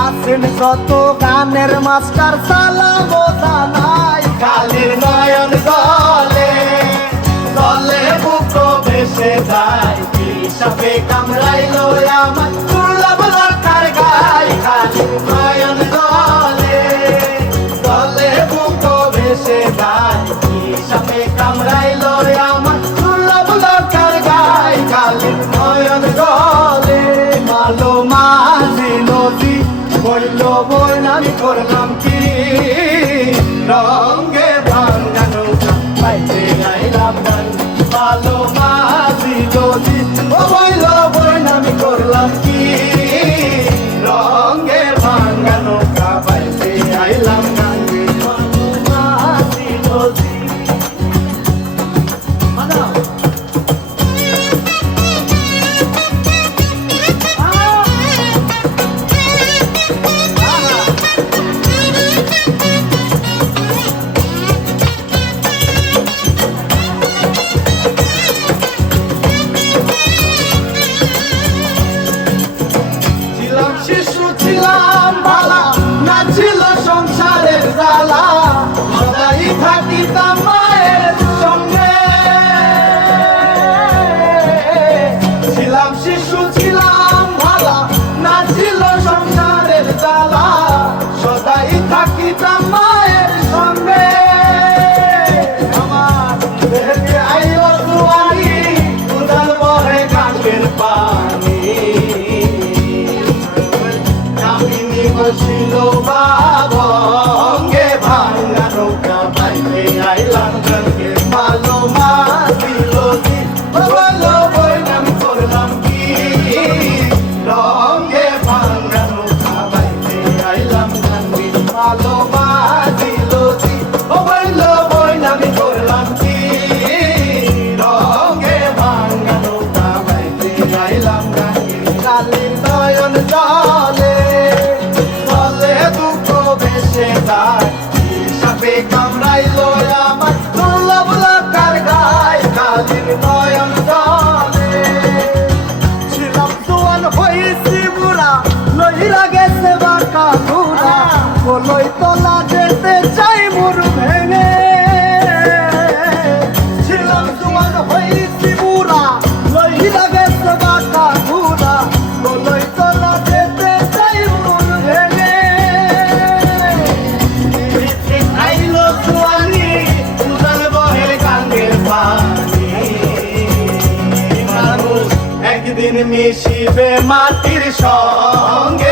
আছেন যত গানের মাস্টার সালাম জানাই কালির নয়ন গলে গলে বুক ভেসে যায় সাপে কামড়াইলো আমার দুর্লভ লক্ষার গায় কালির নয়ন গলে গলে বুক ভেসে যায় সাপে কামড়াইলো আমার দুর্লভ লক্ষার গায় কালির নয়ন গলে মালো মাঝি নদী বইল বই আমি করলাম কি রঙে ভাঙ্গা নৌকা পাইতে আইলাম গান ভালো মাঝি নদী বইল বই আমি করলাম কি রঙে ভাঙ্গা নৌকা পাইতে আইলাম গান ভালো মাঝি নদী শিশু ছিলাম বালা না ছিল সংসারের জ্বালা সদাই থাকিতাম মায়ের সঙ্গে ছিলাম শিশু ছিলাম ভালা না ছিল সংসারের জ্বালা সদাই থাকিতাম মায়ের সঙ্গে আমার দেহে আইলো দুয়ারি উদাল বহে গাঙ্গের পানি ছিল বাবঙ্গে ভাঙ্গা নৌকা পাইতে আইলাম গানকে ভালো মাঝি নদী বলো বই আমি করলাম কি রঙে ভাঙ্গা নৌকা পাইতে আইলাম গানকে ভালো মাঝি নদী বলো বই আমি করলাম কি রঙে ভাঙ্গা নৌকা পাইতে আইলাম গানকে কালির নয়ন জলে সাপে কামড়াইলো আমার দুর্লভ লক্ষার গায় কালির নয়ন জলে ছিলাম জোয়ান হয়েছি বুড়া লইরা গেছে বাঁকা ঘুরা বলই তোলা যেতে চাই মোর ভেঙে ছিলাম জোয়ান হয়েছি বুড়া লইরা গেছে বাঁকা ঘুরা বলই তোলা যেতে চাই মোর ভেঙে আইলো জোয়ানি উদাল বহে গাঙ্গের পানি মানুষ একদিন মিশিবে মাটির সঙ্গে